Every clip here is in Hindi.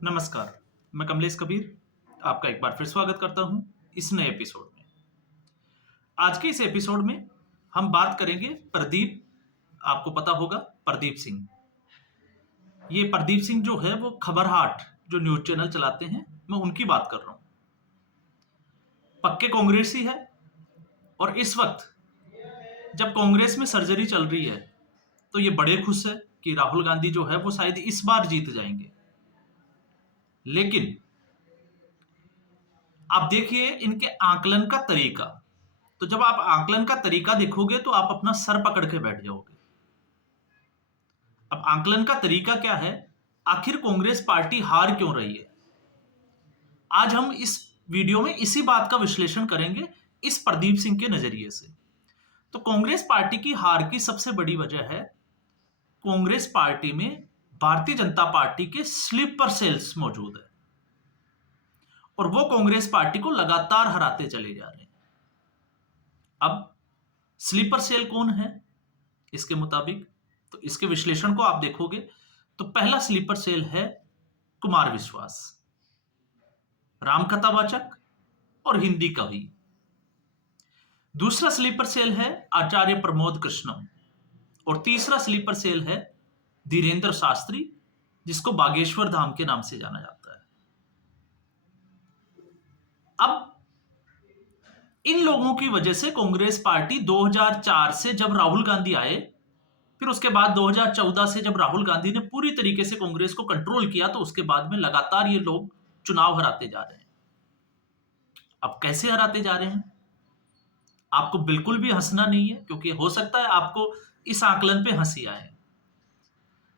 नमस्कार, मैं कमलेश कबीर आपका एक बार फिर स्वागत करता हूं इस नए एपिसोड में। आज के इस एपिसोड में हम बात करेंगे प्रदीप, आपको पता होगा प्रदीप सिंह। ये प्रदीप सिंह जो है वो खबरहाट जो न्यूज़ चैनल चलाते हैं, मैं उनकी बात कर रहा हूं। पक्के कांग्रेसी है और इस वक्त जब कांग्रेस में सर्जरी चल रही है तो ये बड़े खुश है कि राहुल गांधी जो है वो शायद इस बार जीत जाएंगे। लेकिन आप देखिए इनके आकलन का तरीका, तो जब आप आकलन का तरीका देखोगे तो आप अपना सर पकड़ के बैठ जाओगे। अब आकलन का तरीका क्या है, आखिर कांग्रेस पार्टी हार क्यों रही है, आज हम इस वीडियो में इसी बात का विश्लेषण करेंगे इस प्रदीप सिंह के नजरिए से। तो कांग्रेस पार्टी की हार की सबसे बड़ी वजह है कांग्रेस पार्टी में भारतीय जनता पार्टी के स्लीपर सेल्स मौजूद है और वो कांग्रेस पार्टी को लगातार हराते चले जा रहे हैं। अब स्लीपर सेल कौन है इसके मुताबिक, तो इसके विश्लेषण को आप देखोगे तो पहला स्लीपर सेल है कुमार विश्वास, रामकथावाचक और हिंदी कवि। दूसरा स्लीपर सेल है आचार्य प्रमोद कृष्णम और तीसरा स्लीपर सेल है धीरेन्द्र शास्त्री, जिसको बागेश्वर धाम के नाम से जाना जाता है। अब इन लोगों की वजह से कांग्रेस पार्टी 2004 से जब राहुल गांधी आए, फिर उसके बाद 2014 से जब राहुल गांधी ने पूरी तरीके से कांग्रेस को कंट्रोल किया, तो उसके बाद में लगातार ये लोग चुनाव हराते जा रहे हैं। अब कैसे हराते जा रहे हैं, आपको बिल्कुल भी हंसना नहीं है, क्योंकि हो सकता है आपको इस आकलन पे हंसी आए।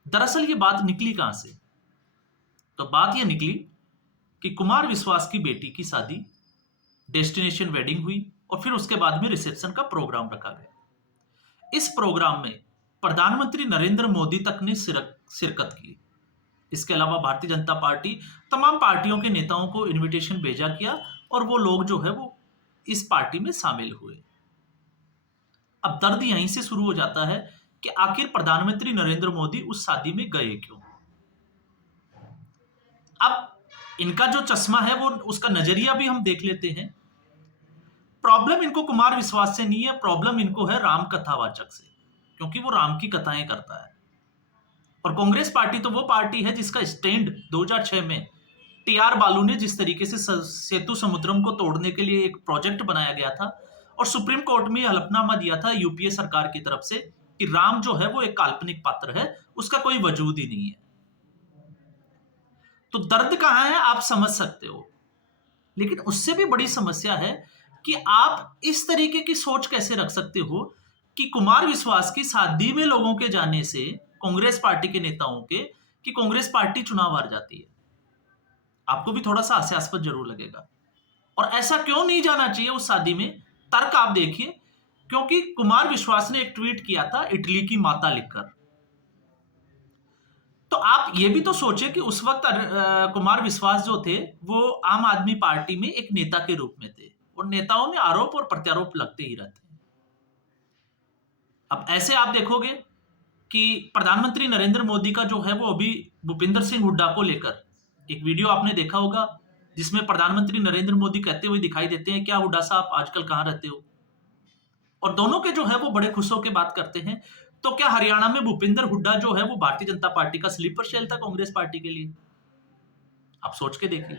दरअसल ये बात निकली कहां से, तो बात ये निकली कि कुमार विश्वास की बेटी की शादी, डेस्टिनेशन वेडिंग हुई और फिर उसके बाद में रिसेप्शन का प्रोग्राम रखा गया। इस प्रोग्राम में प्रधानमंत्री नरेंद्र मोदी तक ने शिरकत की। इसके अलावा भारतीय जनता पार्टी तमाम पार्टियों के नेताओं को इनविटेशन भेजा किया और वो लोग जो है वो इस पार्टी में शामिल हुए। अब दर्द यहीं से शुरू हो जाता है कि आखिर प्रधानमंत्री नरेंद्र मोदी उस शादी में गए क्यों। अब इनका जो चश्मा है वो उसका नजरिया भी हम देख लेते हैं। प्रॉब्लम इनको कुमार विश्वास से नहीं है, प्रॉब्लम इनको है राम कथावाचक से, क्योंकि वो राम की कथाएं करता है। और कांग्रेस पार्टी तो वो पार्टी है जिसका स्टैंड 2006 में टीआर बालू ने जिस तरीके से सेतु समुद्रम को तोड़ने के लिए एक प्रोजेक्ट बनाया गया था और सुप्रीम कोर्ट में हलफनामा दिया था यूपीए सरकार की तरफ से कि राम जो है वो एक काल्पनिक पात्र है, उसका कोई वजूद ही नहीं है। तो दर्द कहां है आप समझ सकते हो, लेकिन उससे भी बड़ी समस्या है कि आप इस तरीके की सोच कैसे रख सकते हो कि कुमार विश्वास की शादी में लोगों के जाने से, कांग्रेस पार्टी के नेताओं के, कि कांग्रेस पार्टी चुनाव हार जाती है। आपको भी थोड़ा सा हास्यास्पद जरूर लगेगा। और ऐसा क्यों नहीं जाना चाहिए उस शादी में, तर्क आप देखिए। क्योंकि कुमार विश्वास ने एक ट्वीट किया था इटली की माता लिखकर। तो आप ये भी तो सोचे कि उस वक्त कुमार विश्वास जो थे वो आम आदमी पार्टी में एक नेता के रूप में थे और नेताओं में आरोप और प्रत्यारोप लगते ही रहते हैं। अब ऐसे आप देखोगे कि प्रधानमंत्री नरेंद्र मोदी का जो है वो अभी भूपिंदर सिंह हुड्डा को लेकर एक वीडियो आपने देखा होगा, जिसमें प्रधानमंत्री नरेंद्र मोदी कहते हुए दिखाई देते हैं, क्या हुड्डा साहब आजकल कहां रहते हो। और दोनों के जो है वो बड़े खुश होकर बात करते हैं। तो क्या हरियाणा में भूपिंदर हुड्डा जो है वो भारतीय जनता पार्टी का स्लीपर सेल था कांग्रेस पार्टी के लिए, आप सोच के देखिए।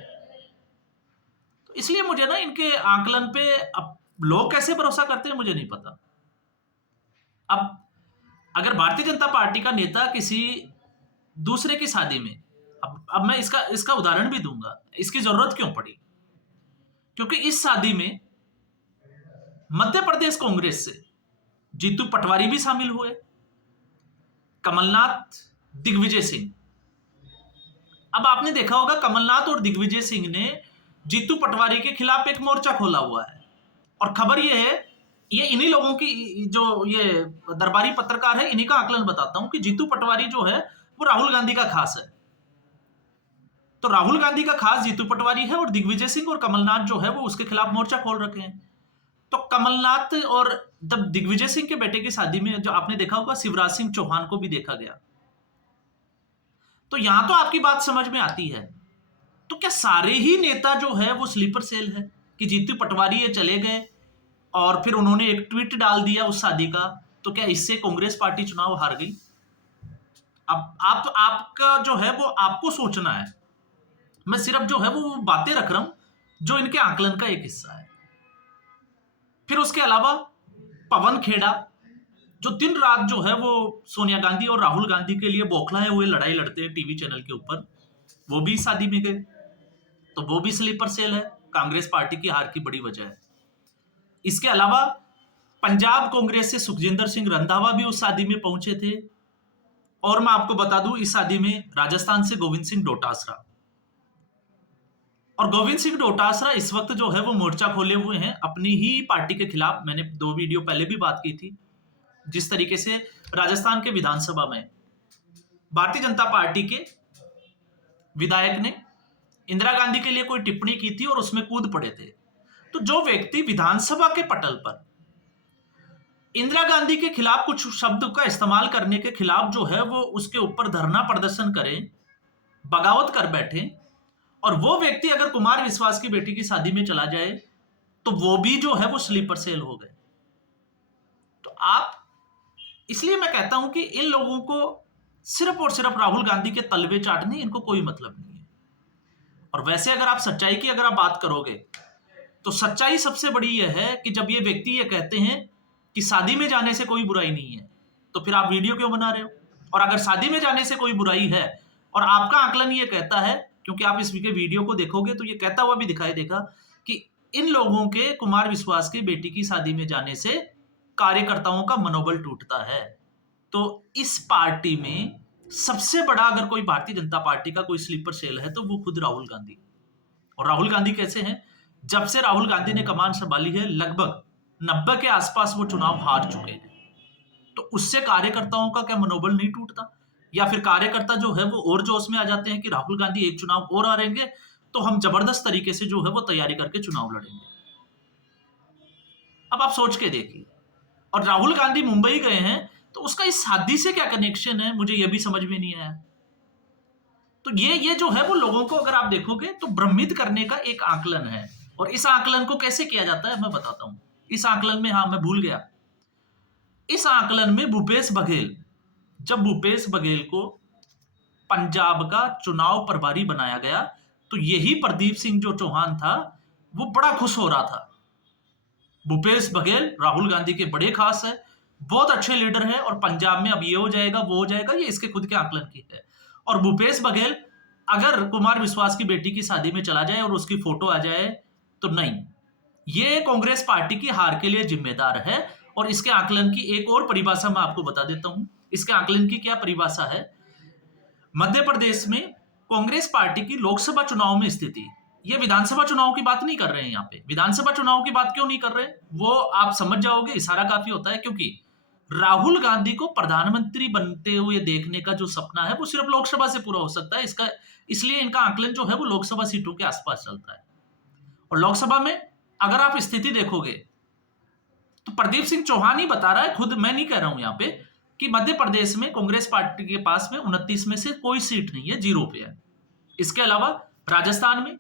तो इसलिए मुझे ना इनके आकलन पे अब लोग कैसे भरोसा करते हैं मुझे नहीं पता। अब अगर भारतीय जनता पार्टी का नेता किसी दूसरे की शादी में, अब मैं इसका उदाहरण भी दूंगा, इसकी जरूरत क्यों पड़ी, क्योंकि इस शादी में मध्य प्रदेश कांग्रेस से जीतू पटवारी भी शामिल हुए, कमलनाथ, दिग्विजय सिंह। अब आपने देखा होगा कमलनाथ और दिग्विजय सिंह ने जीतू पटवारी के खिलाफ एक मोर्चा खोला हुआ है। और खबर यह है, ये इन्हीं लोगों की, जो ये दरबारी पत्रकार है, इन्हीं का आकलन बताता हूं कि जीतू पटवारी जो है वो राहुल गांधी का खास है। तो राहुल गांधी का खास जीतू पटवारी है और दिग्विजय सिंह और कमलनाथ जो है वो उसके खिलाफ मोर्चा खोल रखे हैं। तो कमलनाथ और जब दिग्विजय सिंह के बेटे की शादी में जो आपने देखा होगा शिवराज सिंह चौहान को भी देखा गया। तो यहां तो आपकी बात समझ में आती है तो क्या सारे ही नेता जो है वो स्लीपर सेल है कि जीतू पटवारी ये चले गए और फिर उन्होंने एक ट्वीट डाल दिया उस शादी का, तो क्या इससे कांग्रेस पार्टी चुनाव हार गई? अब आप आपका जो है वो आपको सोचना है। मैं सिर्फ जो है वो बातें रख रहा हूं जो इनके आकलन का एक हिस्सा है। फिर उसके अलावा पवन खेड़ा जो दिन रात जो है वो सोनिया गांधी और राहुल गांधी के लिए बौखलाए हुए लड़ाई लड़ते हैं टीवी चैनल के ऊपर, वो भी शादी में गए, तो वो भी स्लीपर सेल है, कांग्रेस पार्टी की हार की बड़ी वजह है। इसके अलावा पंजाब कांग्रेस से सुखजिंदर सिंह रंधावा भी उस शादी में पहुंचे थे। और मैं आपको बता दूं इस शादी में राजस्थान से गोविंद सिंह डोटासरा, और गोविंद सिंह डोटासरा इस वक्त जो है वो मोर्चा खोले हुए हैं अपनी ही पार्टी के खिलाफ। मैंने 2 वीडियो पहले भी बात की थी, जिस तरीके से राजस्थान के विधानसभा में भारतीय जनता पार्टी के विधायक ने इंदिरा गांधी के लिए कोई टिप्पणी की थी और उसमें कूद पड़े थे। तो जो व्यक्ति विधानसभा के पटल पर इंदिरा गांधी के खिलाफ कुछ शब्द का इस्तेमाल करने के खिलाफ जो है वो उसके ऊपर धरना प्रदर्शन करें, बगावत कर बैठे, और वो व्यक्ति अगर कुमार विश्वास की बेटी की शादी में चला जाए तो वो भी जो है वो स्लीपर सेल हो गए। तो आप, इसलिए मैं कहता हूं कि इन लोगों को सिर्फ और सिर्फ राहुल गांधी के तलवे चाटने, इनको कोई मतलब नहीं है। और वैसे अगर आप सच्चाई की अगर आप बात करोगे तो सच्चाई सबसे बड़ी यह है कि जब ये व्यक्ति ये कहते हैं कि शादी में जाने से कोई बुराई नहीं है, तो फिर आप वीडियो क्यों बना रहे हो? और अगर शादी में जाने से कोई बुराई है और आपका आकलन ये कहता है, क्योंकि आप इस वीडियो को देखोगे तो ये कहता हुआ भी दिखाई देगा कि इन लोगों के कुमार विश्वास की बेटी की शादी में जाने से कार्यकर्ताओं का मनोबल टूटता है। तो इस पार्टी में सबसे बड़ा अगर कोई भारतीय जनता पार्टी का कोई स्लीपर सेल है तो वो खुद राहुल गांधी। और राहुल गांधी कैसे हैं? जब से राहुल गांधी ने कमान संभाली है लगभग 90 के आसपास वो चुनाव हार चुके हैं। तो उससे कार्यकर्ताओं का क्या मनोबल नहीं टूटता? या फिर कार्यकर्ता जो है वो और जोश में आ जाते हैं कि राहुल गांधी एक चुनाव और हारेंगे तो हम जबरदस्त तरीके से जो है वो तैयारी करके चुनाव लड़ेंगे। अब आप सोच के देखिए। और राहुल गांधी मुंबई गए हैं तो उसका इस शादी से क्या कनेक्शन है, मुझे यह भी समझ में नहीं आया। तो ये जो है वो लोगों को अगर आप देखोगे तो भ्रमित करने का एक आकलन है। और इस आकलन को कैसे किया जाता है मैं बताता हूं। इस आकलन में, हाँ मैं भूल गया, इस आकलन में भूपेश बघेल, जब भूपेश बघेल को पंजाब का चुनाव प्रभारी बनाया गया तो यही प्रदीप सिंह जो चौहान था वो बड़ा खुश हो रहा था। भूपेश बघेल राहुल गांधी के बड़े खास है, बहुत अच्छे लीडर है, और पंजाब में अब ये हो जाएगा वो हो जाएगा, ये इसके खुद के आकलन की है। और भूपेश बघेल अगर कुमार विश्वास की बेटी की शादी में चला जाए और उसकी फोटो आ जाए तो नहीं, ये कांग्रेस पार्टी की हार के लिए जिम्मेदार है। और इसके आकलन की एक और परिभाषा मैं आपको बता देता हूं। इसके आकलन की क्या परिभाषा है? मध्य प्रदेश में कांग्रेस पार्टी की लोकसभा चुनाव में स्थिति, ये विधानसभा चुनाव की बात नहीं कर रहे हैं। यहाँ पे विधानसभा चुनाव की बात क्यों नहीं कर रहे, वो आप समझ जाओगे, इशारा काफी होता है। क्योंकि राहुल गांधी को प्रधानमंत्री बनते हुए देखने का जो सपना है वो सिर्फ लोकसभा से पूरा हो सकता है। इसलिए इनका आकलन जो है वो लोकसभा सीटों के आसपास चलता है। और लोकसभा में अगर आप स्थिति देखोगे तो प्रदीप सिंह चौहान ही बता रहा है, खुद मैं नहीं कह रहा हूं यहाँ पे, कि मध्य प्रदेश में कांग्रेस पार्टी के पास में 29 में से कोई सीट नहीं है, 0 पे है। इसके अलावा राजस्थान में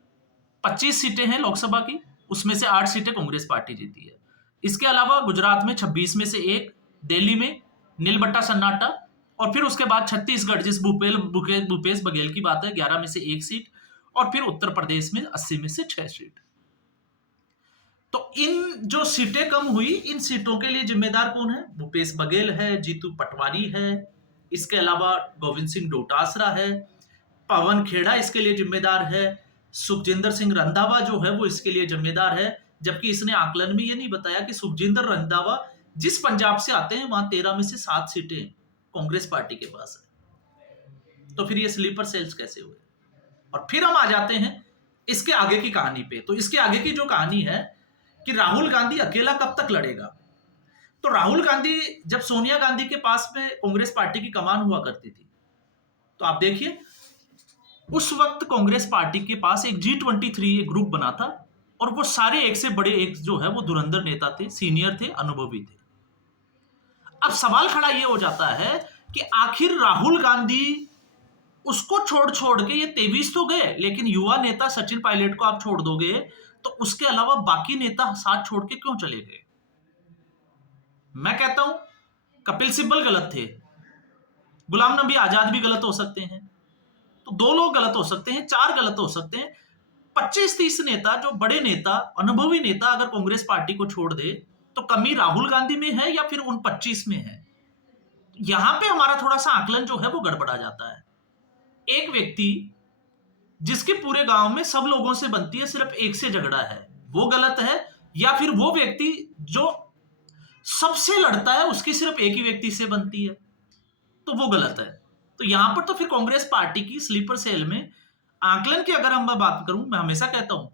25 सीटें हैं लोकसभा की, उसमें से 8 सीटें कांग्रेस पार्टी जीती है। इसके अलावा गुजरात में 26 में से 1, दिल्ली में नीलबट्टा सन्नाटा, और फिर उसके बाद छत्तीसगढ़ जिस भूपेश बघेल की बात है 11 में से 1 सीट, और फिर उत्तर प्रदेश में 80 में से 6 सीट। तो इन जो सीटें कम हुई, इन सीटों के लिए जिम्मेदार कौन है? भूपेश बघेल है, जीतू पटवारी है, इसके अलावा गोविंद सिंह डोटासरा है, पवन खेड़ा इसके लिए जिम्मेदार है, सुखजिंदर सिंह रंधावा जो है वो इसके लिए जिम्मेदार है। जबकि इसने आकलन में ये नहीं बताया कि सुखजिंदर रंधावा जिस पंजाब से आते हैं वहां 13 में से 7 सीटें कांग्रेस पार्टी के पास है। तो फिर ये स्लीपर सेल्स कैसे हुए? और फिर हम आ जाते हैं इसके आगे की कहानी पे। तो इसके आगे की जो कहानी है कि राहुल गांधी अकेला कब तक लड़ेगा। तो राहुल गांधी जब सोनिया गांधी के पास में कांग्रेस पार्टी की कमान हुआ करती थी, तो आप देखिए उस वक्त कांग्रेस पार्टी के पास एक G23 एक ग्रुप बना था, और वो सारे एक से बड़े एक जो है वो धुरंधर नेता थे, सीनियर थे, अनुभवी थे। अब सवाल खड़ा ये हो जाता है कि आखिर राहुल गांधी उसको छोड़ छोड़ के ये 23 तो गए, लेकिन युवा नेता सचिन पायलट को आप छोड़ दोगे तो उसके अलावा बाकी नेता साथ छोड़ के क्यों चले गए? मैं कहता हूं कपिल सिब्बल गलत थे, गुलाम नबी आजाद भी गलत हो सकते हैं, तो 2 लोग गलत हो सकते हैं, 4 गलत हो सकते हैं। 25-30 नेता, जो बड़े नेता, अनुभवी नेता अगर कांग्रेस पार्टी को छोड़ दे, तो कमी राहुल गांधी में है या फिर उन 25 में है? यहां पे हमारा थोड़ा सा आकलन जो है वो गड़बड़ा जाता है। एक व्यक्ति जिसके पूरे गांव में सब लोगों से बनती है, सिर्फ एक से झगड़ा है, वो गलत है? या फिर वो व्यक्ति जो सबसे लड़ता है, उसकी सिर्फ एक ही व्यक्ति से बनती है, तो वो गलत है? तो यहां पर तो फिर कांग्रेस पार्टी की स्लीपर सेल में आकलन की अगर हम बात करूं, मैं हमेशा कहता हूं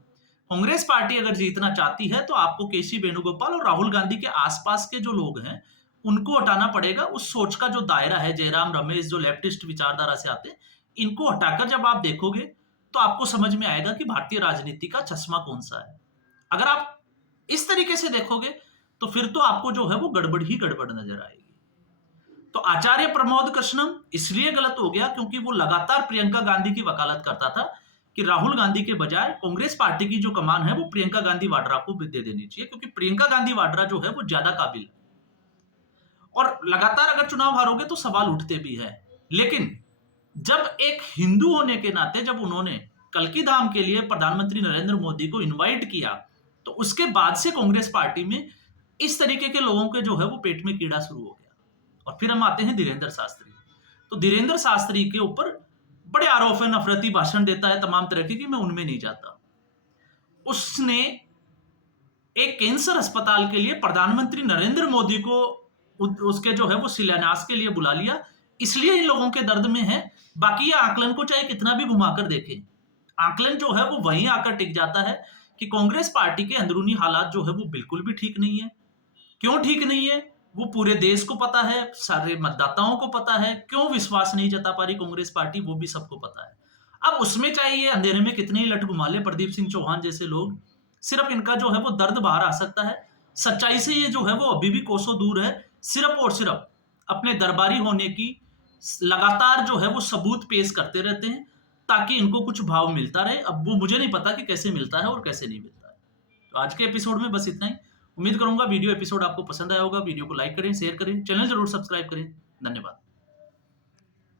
कांग्रेस पार्टी अगर जीतना चाहती है तो आपको केसी वेणुगोपाल और राहुल गांधी के आसपास के जो लोग हैं उनको हटाना पड़ेगा। उस सोच का जो दायरा है, जयराम रमेश जो लेफ्टिस्ट विचारधारा से आते हैं, इनको हटाकर जब आप देखोगे तो आपको समझ में आएगा कि भारतीय राजनीति का चश्मा कौन सा है। अगर आप इस तरीके से देखोगे तो फिर तो आपको जो है वो गड़बड़ ही गड़बड़ नजर आएगी। तो आचार्य प्रमोद कृष्णम इसलिए गलत हो गया क्योंकि वो लगातार प्रियंका गांधी की वकालत करता था कि राहुल गांधी के बजाय कांग्रेस पार्टी की जो कमान है वो प्रियंका गांधी वाड्रा को दे देनी चाहिए, क्योंकि प्रियंका गांधी वाड्रा जो है वो ज्यादा काबिल है। और लगातार अगर चुनाव हारोगे तो सवाल उठते भी है। लेकिन जब एक हिंदू होने के नाते जब उन्होंने कल्की धाम के लिए प्रधानमंत्री नरेंद्र मोदी को इनवाइट किया, तो उसके बाद से कांग्रेस पार्टी में इस तरीके के लोगों के जो है वो पेट में कीड़ा शुरू हो गया। और फिर हम आते हैं धीरेंद्र शास्त्री। तो धीरेंद्र शास्त्री के ऊपर बड़े आरोप है, नफरती भाषण देता है तमाम तरह की, मैं उनमें नहीं जाता। उसने एक कैंसर अस्पताल के लिए प्रधानमंत्री नरेंद्र मोदी को उसके जो है वो शिलान्यास के लिए बुला लिया, इसलिए इन लोगों के दर्द में है। बाकी ये आकलन को चाहे कितना भी घुमाकर देखें, आकलन जो है वो वहीं आकर टिक जाता है कि कांग्रेस पार्टी के अंदरूनी हालात जो है वो बिल्कुल भी ठीक नहीं है। क्यों ठीक नहीं है वो पूरे देश को पता है, सारे मतदाताओं को पता है। क्यों विश्वास नहीं जता पा रही कांग्रेस पार्टी वो भी सबको पता है। अब उसमें चाहे ये अंधेरे में कितने ही लट घुमा ले प्रदीप सिंह चौहान जैसे लोग, सिर्फ इनका जो है वो दर्द बाहर आ सकता है। सच्चाई से ये जो है वो अभी भी कोसों दूर है। सिर्फ और सिर्फ अपने दरबारी होने की लगातार जो है वो सबूत पेश करते रहते हैं ताकि इनको कुछ भाव मिलता रहे। अब वो मुझे नहीं पता कि कैसे मिलता है और कैसे नहीं मिलता है। तो आज के एपिसोड में बस इतना ही। उम्मीद करूंगा वीडियो एपिसोड आपको पसंद आया होगा। वीडियो को लाइक करें, शेयर करें, चैनल जरूर सब्सक्राइब करें। धन्यवाद।